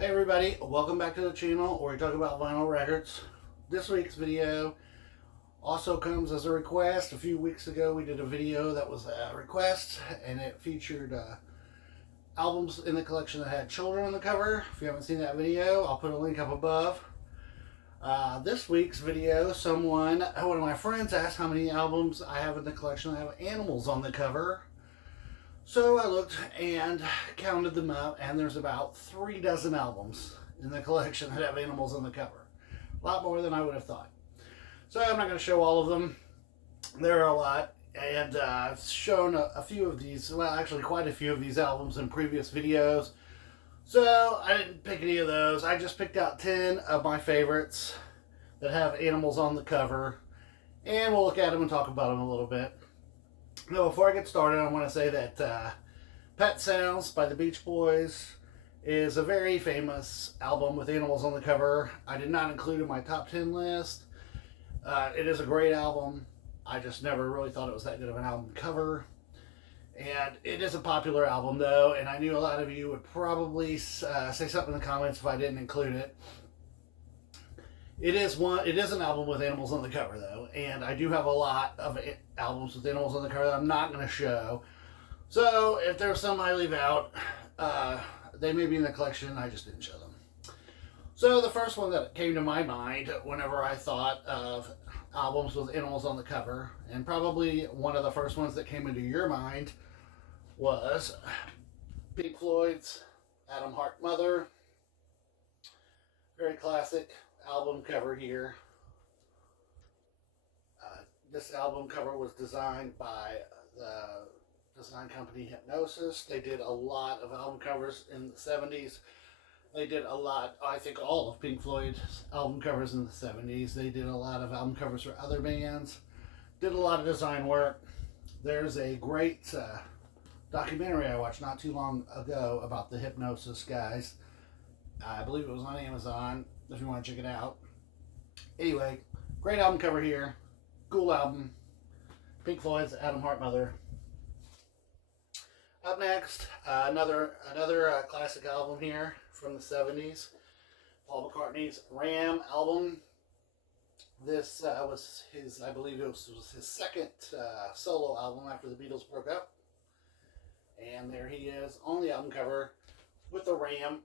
Hey everybody, welcome back to the channel where we talk about vinyl records. This week's video also comes as a request. A few weeks ago we did a video that was a request and it featured albums in the collection that had children on the cover. If you haven't seen that video, I'll put a link up above. This week's video, one of my friends asked how many albums I have in the collection that have animals on the cover. So I looked and counted them up, and there's about 3 dozen albums in the collection that have animals on the cover. A lot more than I would have thought. So I'm not going to show all of them. There are a lot, and I've shown a few of these, well, actually quite a few of these albums in previous videos. So I didn't pick any of those. I just picked out 10 of my favorites that have animals on the cover, and we'll look at them and talk about them a little bit. Now, before I get started, I want to say that Pet Sounds by the Beach Boys is a very famous album with animals on the cover. I did not include it in my top 10 list. It is a great album. I just never really thought it was that good of an album cover. And it is a popular album, though, and I knew a lot of you would probably say something in the comments if I didn't include it. It is an album with animals on the cover, though, and I do have a lot of albums with animals on the cover that I'm not going to show. So if there's some I leave out, they may be in the collection. I just didn't show them. So the first one that came to my mind whenever I thought of albums with animals on the cover, and probably one of the first ones that came into your mind, was Pink Floyd's Adam Hart Mother. Very classic album cover here. This album cover was designed by the design company Hipgnosis. They did a lot of album covers in the 70s. They did a lot, I think all of Pink Floyd's album covers in the 70s. They did a lot of album covers for other bands. Did a lot of design work. There's a great documentary I watched not too long ago about the Hipgnosis guys. I believe it was on Amazon if you want to check it out. Anyway, great album cover here. Cool album. Pink Floyd's Adam Hart Mother. Up next, another classic album here from the 70s. Paul McCartney's Ram album. This was his, I believe it was his second solo album after the Beatles broke up. And there he is on the album cover with the Ram.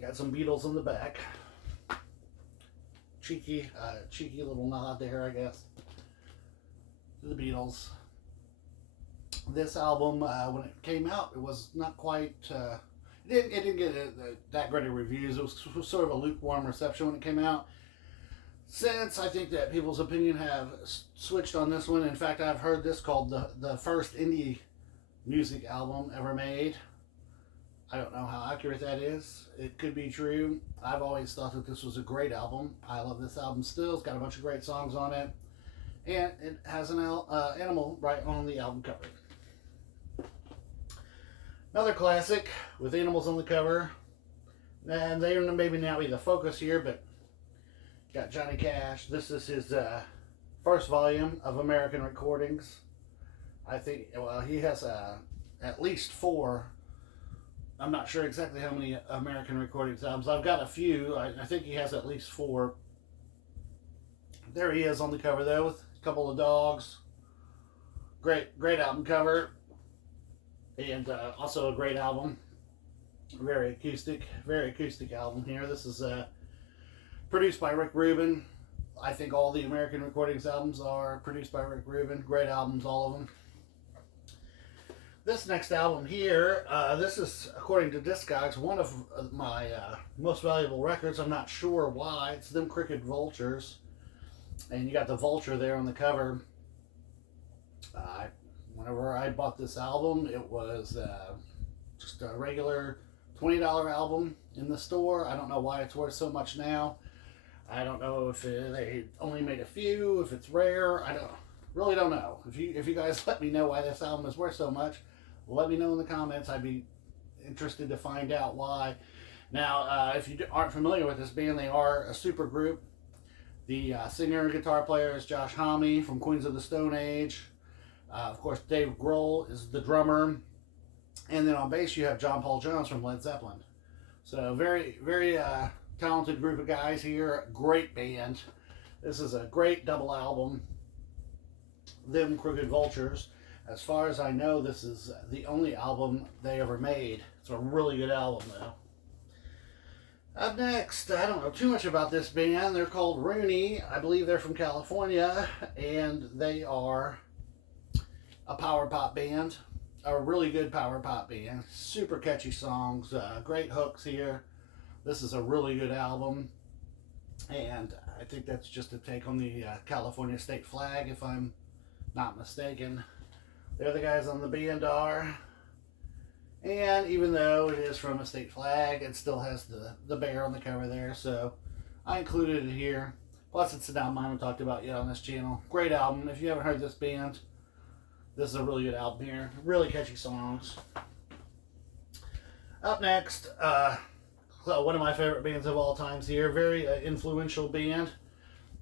Got some Beatles in the back. Cheeky little nod there, I guess, to the Beatles. This album, when it came out, it was not quite. It didn't get that great of reviews. It was sort of a lukewarm reception when it came out. Since I think that people's opinion have switched on this one. In fact, I've heard this called the first indie music album ever made. I don't know how accurate that is. It could be true. I've always thought that this was a great album. I love this album still. It's got a bunch of great songs on it. And it has an animal right on the album cover. Another classic with animals on the cover. And they maybe not be the focus here, but got Johnny Cash. This is his first volume of American Recordings. I think, well, he has at least 4. I'm not sure exactly how many American Recordings albums. I've got a few. I think he has at least 4. There he is on the cover, though, with a couple of dogs. Great album cover. And also a great album. Very acoustic album here. This is produced by Rick Rubin. I think all the American Recordings albums are produced by Rick Rubin. Great albums, all of them. This next album here, this is, according to Discogs, one of my most valuable records. I'm not sure why. It's Them Crooked Vultures. And you got the vulture there on the cover. Whenever I bought this album, it was just a regular $20 album in the store. I don't know why it's worth so much now. I don't know if they only made a few, if it's rare. I really don't know. If you guys let me know why this album is worth so much, let me know in the comments. I'd be interested to find out why. Now, if you aren't familiar with this band, they are a super group. The singer and guitar player is Josh Homme from Queens of the Stone Age. Of course, Dave Grohl is the drummer. And then on bass, you have John Paul Jones from Led Zeppelin. So very, very talented group of guys here. Great band. This is a great double album. Them Crooked Vultures. As far as I know, this is the only album they ever made. It's a really good album, though. Up next, I don't know too much about this band. They're called Rooney. I believe they're from California, and they are a power pop band. A really good power pop band. Super catchy songs, great hooks here. This is a really good album, and I think that's just a take on the California state flag, if I'm not mistaken. They're the guys on the band are. And even though it is from a state flag, it still has the bear on the cover there, so I included it here. Plus, it's an album I haven't talked about yet on this channel. Great album. If you haven't heard this band, this is a really good album here. Really catchy songs. Up next, one of my favorite bands of all times here. Very influential band,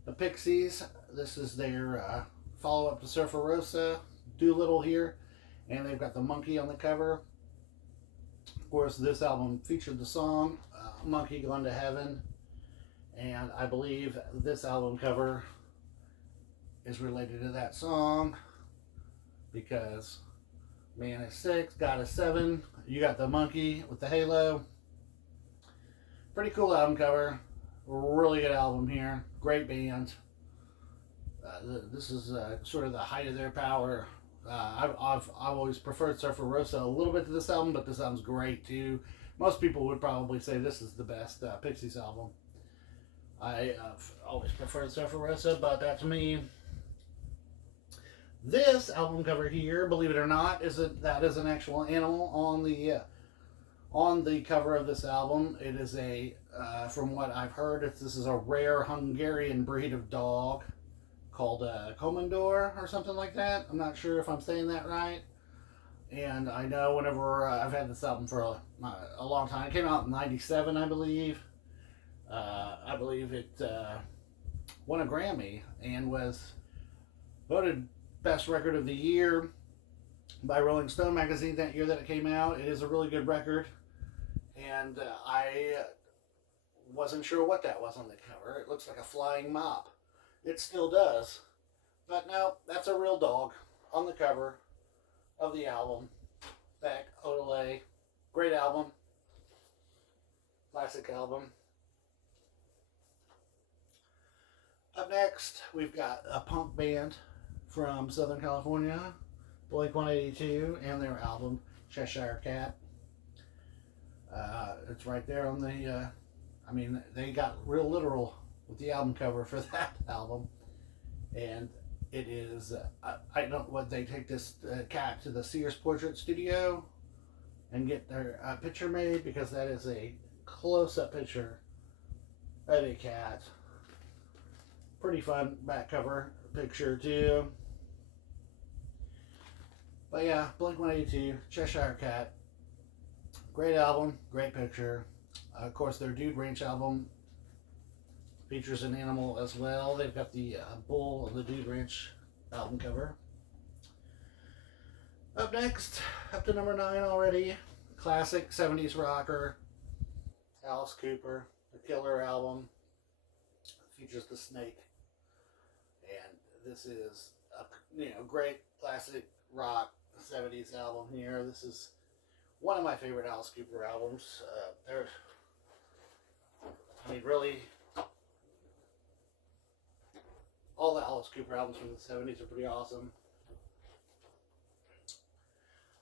the Pixies. This is their follow-up to Surfer Rosa, Doolittle here, and they've got the monkey on the cover. Of course, this album featured the song Monkey Gone to Heaven, and I believe this album cover is related to that song because man is 6, God is 7. You got the monkey with the halo. Pretty cool album cover. Really good album here. Great band. This is sort of the height of their power. I've always preferred Surfer Rosa a little bit to this album, but this album's great too. Most people would probably say this is the best Pixies album. I've always preferred Surfer Rosa, but that's me. This album cover here, believe it or not, is an actual animal on the cover of this album. It is from what I've heard, this is a rare Hungarian breed of dog called Komondor or something like that. I'm not sure if I'm saying that right. And I know whenever I've had this album for a long time. It came out in '97, I believe. I believe it won a Grammy and was voted best record of the year by Rolling Stone magazine that year that it came out. It is a really good record, and I wasn't sure what that was on the cover. It looks like a flying mop. It still does. But no, that's a real dog on the cover of the album. Beck Odelay. Great album. Classic album. Up next, we've got a punk band from Southern California, Blink-182, and their album Cheshire Cat. It's right there on the, they got real literal with the album cover for that album, and it is I don't what they take this cat to the Sears Portrait Studio and get their picture made, because that is a close-up picture of a cat. Pretty fun back cover picture too. But yeah, Blink-182, Cheshire Cat, great album, great picture. Of course, their Dude Ranch album features an animal as well. They've got the bull of the Dude Ranch album cover. Up next, up to number 9 already. Classic 70s rocker, Alice Cooper, the Killer album. Features the snake. And this is a great classic rock 70s album here. This is one of my favorite Alice Cooper albums. Really, all the Alice Cooper albums from the 70s are pretty awesome.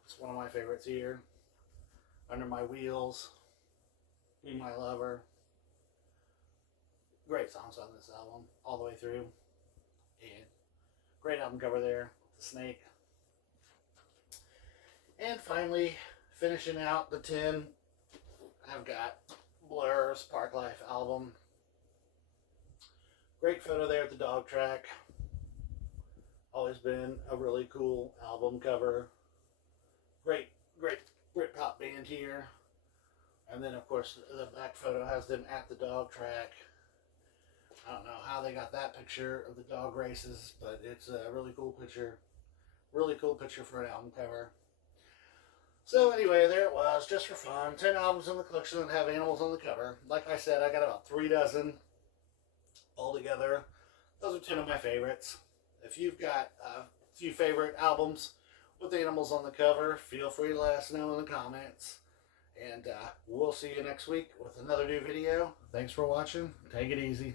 It's one of my favorites here. Under My Wheels, Be My Lover. Great songs on this album, all the way through. And great album cover there, with the snake. And finally, finishing out the 10, I've got Blur's Parklife album. Great photo there at the dog track. Always been a really cool album cover. Great Britpop band here. And then, of course, the back photo has them at the dog track. I don't know how they got that picture of the dog races, but it's a really cool picture. Really cool picture for an album cover. So anyway, there it was, just for fun. 10 albums in the collection that have animals on the cover. Like I said, I got about 3 dozen altogether. Those are 10 of my favorites. If you've got a few favorite albums with animals on the cover, feel free to let us know in the comments. And we'll see you next week with another new video. Thanks for watching. Take it easy.